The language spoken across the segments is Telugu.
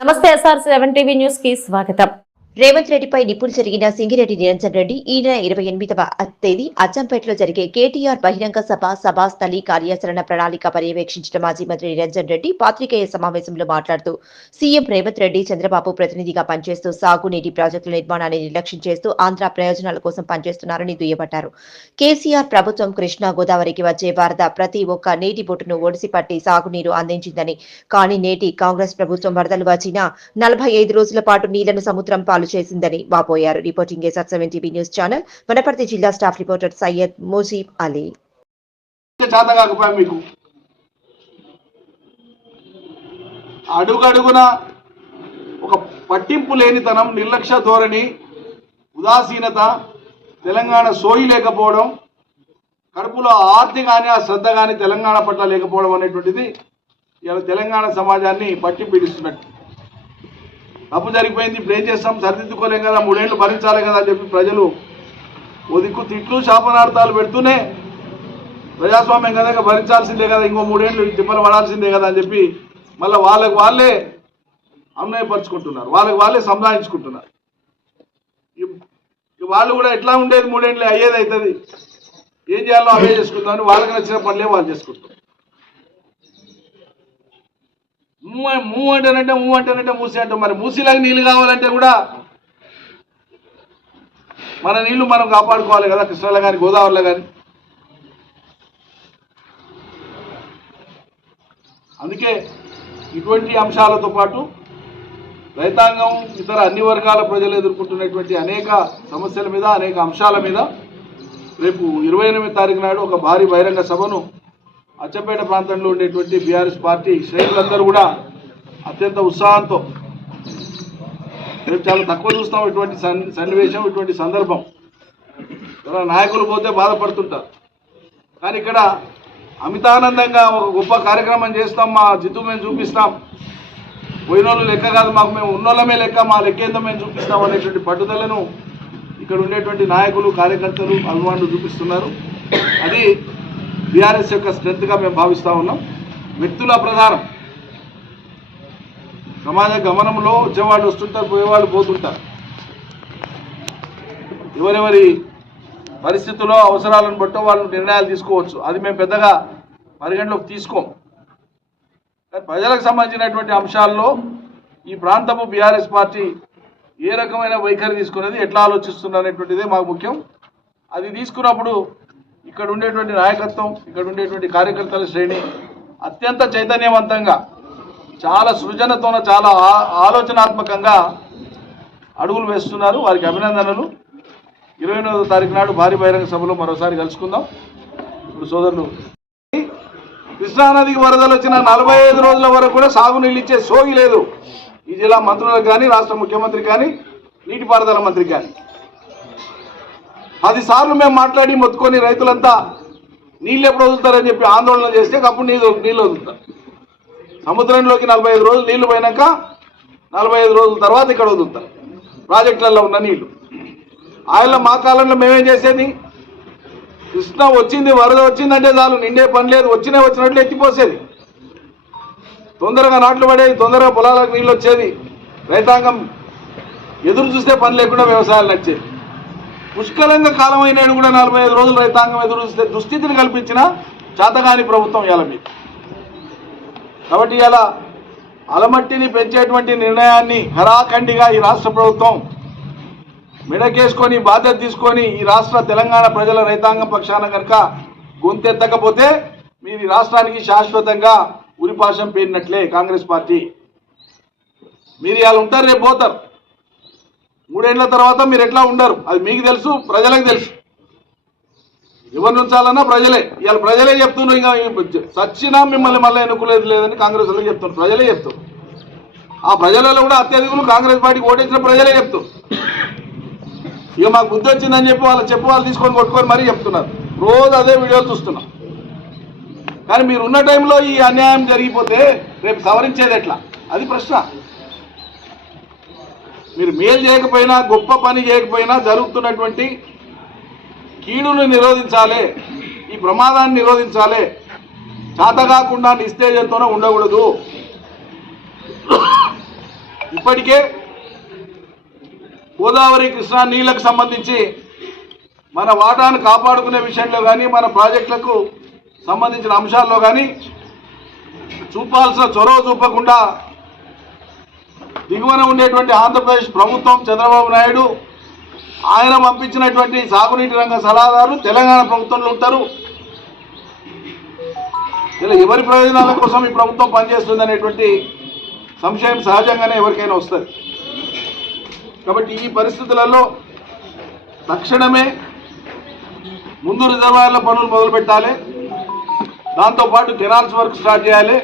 నమస్తే ఎస్ఆర్ సెవెన్ టీవీ న్యూస్కి స్వాగతం రేవంత్ రెడ్డిపై నిప్పులు జరిగిన సింగిరెడ్డి నిరంజన్ రెడ్డి ఈ నెల ఇరవై ఎనిమిదవ తేదీ అచ్చంపేటలో జరిగే కేటీఆర్ బహిరంగ సభ సభా స్థలి కార్యాచరణ ప్రణాళిక పర్యవేక్షించిన మాజీ మంత్రి నిరంజన్ రెడ్డి పాత్రికేయ సమావేశంలో మాట్లాడుతూ సీఎం రేవంత్ రెడ్డి చంద్రబాబు ప్రతినిధిగా పనిచేస్తూ సాగునీటి ప్రాజెక్టుల నిర్మాణాన్ని నిర్లక్ష్యం చేస్తూ ఆంధ్ర ప్రయోజనాల కోసం పనిచేస్తున్నారని దుయ్యబట్టారు. కేసీఆర్ ప్రభుత్వం కృష్ణా గోదావరికి వచ్చే వరద ప్రతి ఒక్క నీటి బొట్టును ఒడిసిపట్టి సాగునీరు అందించిందని కానీ నేటి కాంగ్రెస్ ప్రభుత్వం వరదలు వచ్చినా నలభై ఐదు రోజుల పాటు నీళ్ళను సముద్రం పాలు చేసిందని వాపోయారు. Reporting SR seven TV news channel. Wanaparthy జిల్లా స్టాఫ్ రిపోర్టర్ సయ్యద్ మోజీబ్ అలీ. అడుగడుగున ఒక పట్టింపు లేనితనం నిర్లక్ష్య ధోరణి ఉదాసీనత తెలంగాణ సోయి లేకపోవడం కడుపులో ఆర్తి కానీ ఆ శ్రద్ధ కానీ తెలంగాణ పట్ల లేకపోవడం అనేటువంటిది ఇలా తెలంగాణ సమాజాన్ని పట్టి పీడిస్తున్నట్టు. తప్పు జరిగిపోయింది ఇప్పుడు ఏం చేస్తాం సరిదిద్దుకోలేం కదా మూడేళ్ళు భరించాలి కదా అని చెప్పి ప్రజలు ఓ దిక్కు తిట్లు శాపనార్థాలు పెడుతూనే ప్రజాస్వామ్యం కనుక భరించాల్సిందే కదా ఇంకో మూడేళ్ళు తిప్పలు పడాల్సిందే కదా అని చెప్పి మళ్ళీ వాళ్ళకి వాళ్ళే అన్వయపరుచుకుంటున్నారు వాళ్ళకి వాళ్ళే సంపాదించుకుంటున్నారు ఇక వాళ్ళు కూడా ఎట్లా ఉండేది మూడేళ్ళు అయ్యేది అవుతుంది ఏం చేయాలో అవే చేసుకుందామని వాళ్ళకి నచ్చిన పనులే వాళ్ళు చేసుకుంటారు మూ అంటేనంటే మూ అంటేనంటే మూసి అంటే. మరి మూసిలాగా నీళ్ళు కావాలంటే కూడా మన నీళ్ళు మనం కాపాడుకోవాలి కదా కృష్ణలో కానీ గోదావరిలో కానీ అందుకే ఇటువంటి అంశాలతో పాటు రైతాంగం ఇతర అన్ని వర్గాల ప్రజలు ఎదుర్కొంటున్నటువంటి అనేక సమస్యల మీద అనేక అంశాల మీద రేపు ఇరవై ఎనిమిది తారీఖు నాడు ఒక భారీ బహిరంగ సభను అచ్చపేట ప్రాంతంలో ఉండేటువంటి బీఆర్ఎస్ పార్టీ శ్రేణులందరూ కూడా అత్యంత ఉత్సాహంతో రేపు చాలా తక్కువ చూస్తాం ఇటువంటి సన్ సన్నివేశం ఇటువంటి సందర్భం. ఇలా నాయకులు పోతే బాధపడుతుంటారు. కానీ ఇక్కడ అమితానందంగా ఒక గొప్ప కార్యక్రమం చేస్తాం మా జిత్తు మేము చూపిస్తాం. పోయిన లెక్క కాదు మాకు మేము ఉన్నోళ్ళమే లెక్క మా లెక్కేందో మేము చూపిస్తాం అనేటువంటి పట్టుదలను ఇక్కడ ఉండేటువంటి నాయకులు కార్యకర్తలు అభిమానులు చూపిస్తున్నారు. అది బీఆర్ఎస్ యొక్క స్ట్రెంత్గా మేము భావిస్తూ ఉన్నాం. వ్యక్తుల ప్రధానం. సమాజ గమనంలో వచ్చేవాళ్ళు వస్తుంటారు పోయేవాళ్ళు పోతుంటారు. ఎవరెవరి పరిస్థితుల్లో అవసరాలను బట్టి వాళ్ళు నిర్ణయాలు తీసుకోవచ్చు. అది మేము పెద్దగా పరిగణలోకి తీసుకోం. కానీ ప్రజలకు సంబంధించినటువంటి అంశాల్లో ఈ ప్రాంతము బీఆర్ఎస్ పార్టీ ఏ రకమైన వైఖరి తీసుకున్నది ఎట్లా ఆలోచిస్తుంది అనేటువంటిదే మాకు ముఖ్యం. అది తీసుకున్నప్పుడు ఇక్కడ ఉండేటువంటి నాయకత్వం ఇక్కడ ఉండేటువంటి కార్యకర్తల శ్రేణి అత్యంత చైతన్యవంతంగా చాలా సృజనతోన చాలా ఆ- ఆలోచనాత్మకంగా అడుగులు వేస్తున్నారు. వారికి అభినందనలు. ఇరవై ఎనిమిదవ తారీఖు నాడు భారీ బహిరంగ సభలో మరోసారి కలుసుకుందాం. ఇప్పుడు సోదరులు కృష్ణానదికి వరదలు వచ్చిన నలభై ఐదు రోజుల వరకు కూడా సాగునీళ్ళు ఇచ్చే సోగి లేదు. ఈ జిల్లా మంత్రులకు కానీ రాష్ట్ర ముఖ్యమంత్రి కానీ నీటిపారుదల మంత్రి కానీ. పది సార్లు మేము మాట్లాడి మొత్తుకొని రైతులంతా నీళ్ళు ఎప్పుడు వదులుతారని చెప్పి ఆందోళన చేస్తే అప్పుడు నీళ్ళు నీళ్ళు వదులుతారు. సముద్రంలోకి నలభై ఐదు రోజులు నీళ్ళు పోయినాక నలభై ఐదు రోజుల తర్వాత ఇక్కడ వదులుతారు. ప్రాజెక్టులలో ఉన్న నీళ్ళు ఆయన మా కాలంలో మేమేం చేసేది? కృష్ణ వచ్చింది వరద వచ్చిందంటే చాలు నిండే పని లేదు వచ్చినా వచ్చినట్లు ఎత్తిపోసేది. తొందరగా నాట్లు పడేది తొందరగా పొలాలకు నీళ్ళు వచ్చేది. రైతాంగం ఎదురు చూస్తే పని లేకుండా వ్యవసాయాలు నచ్చేది పుష్కలంగా కాలం అయినాడు కూడా నలభై ఐదు రోజులు రైతాంగం ఎదురు చూస్తే దుస్థితిని కల్పించిన చేతగాని ప్రభుత్వం ఇవాళ మీకు కాబట్టి ఇలా అలమట్టిని పెంచేటువంటి నిర్ణయాన్ని హరాఖండిగా ఈ రాష్ట్ర ప్రభుత్వం మెడకేసుకొని బాధ్యత తీసుకొని ఈ రాష్ట్ర తెలంగాణ ప్రజల రైతాంగం పక్షాన కనుక గొంతెత్తకపోతే మీరు ఈ రాష్ట్రానికి శాశ్వతంగా ఉరిపాశం పేరినట్లే కాంగ్రెస్ పార్టీ. మీరు ఇవాళ ఉంటారు రేపు పోతారు. మూడేళ్ళ తర్వాత మీరు ఎట్లా ఉండరు? అది మీకు తెలుసు ప్రజలకు తెలుసు. ఎవరిని ఉంచాలన్నా ప్రజలే. ఇవాళ ప్రజలే చెప్తున్నారు ఇంకా సచ్చినా మిమ్మల్ని మళ్ళీ ఎన్నుకోలేదు లేదని కాంగ్రెస్ వాళ్ళు చెప్తున్నారు. ప్రజలే చెప్తారు ఆ ప్రజలలో కూడా అత్యధికులు కాంగ్రెస్ పార్టీకి ఓటేసిన ప్రజలే చెప్తారు ఇక మాకు బుద్ధి వచ్చిందని చెప్పి వాళ్ళు చెప్పు వాళ్ళు తీసుకొని కొట్టుకొని మరీ చెప్తున్నారు. రోజు అదే వీడియోలు చూస్తున్నాం. కానీ మీరు ఉన్న టైంలో ఈ అన్యాయం జరిగిపోతే రేపు సవరించేది ఎట్లా? అది ప్రశ్న. మీరు మేలు చేయకపోయినా గొప్ప పని చేయకపోయినా జరుగుతున్నటువంటి కీడును నిరోధించాలి ఈ ప్రమాదాన్ని నిరోధించాలి. చేత కాకుండా నిస్తేజంతోనే ఉండకూడదు. ఇప్పటికే గోదావరి కృష్ణా నీళ్ళకు సంబంధించి మన వాటాను కాపాడుకునే విషయంలో కానీ మన ప్రాజెక్టులకు సంబంధించిన అంశాల్లో కానీ చూపాల్సిన చొరవ చూపకుండా దిగువన ఉండేటువంటి ఆంధ్రప్రదేశ్ ప్రభుత్వం చంద్రబాబు నాయుడు ఆయన పంపించినటువంటి సాగునీటి రంగ సలహాదారు తెలంగాణ ప్రభుత్వంలో ఉంటారు. ఇలా ఎవరి ప్రయోజనాల కోసం ఈ ప్రభుత్వం పనిచేస్తుంది అనేటువంటి సంశయం సహజంగానే ఎవరికైనా వస్తుంది. కాబట్టి ఈ పరిస్థితులలో తక్షణమే ముందు రిజర్వాయర్ల పనులు మొదలు పెట్టాలి దాంతోపాటు కెనాల్స్ వర్క్ స్టార్ట్ చేయాలి.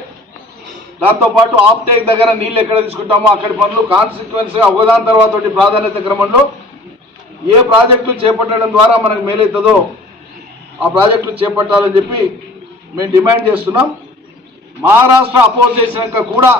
దాంతోపాటు ఆప్టేక్ దగ్గర నీళ్ళు ఎక్కడ తీసుకుంటామో అక్కడి పనులు కాన్సిక్వెన్స్గా ఒకదాని తర్వాత ప్రాధాన్యత క్రమంలో ఏ ప్రాజెక్టులు చేపట్టడం ద్వారా మనకు మేలవుతుందో ఆ ప్రాజెక్టులు చేపట్టాలని చెప్పి మేము డిమాండ్ చేస్తున్నాం. మహారాష్ట్ర అపోజ్ చేసినాక కూడా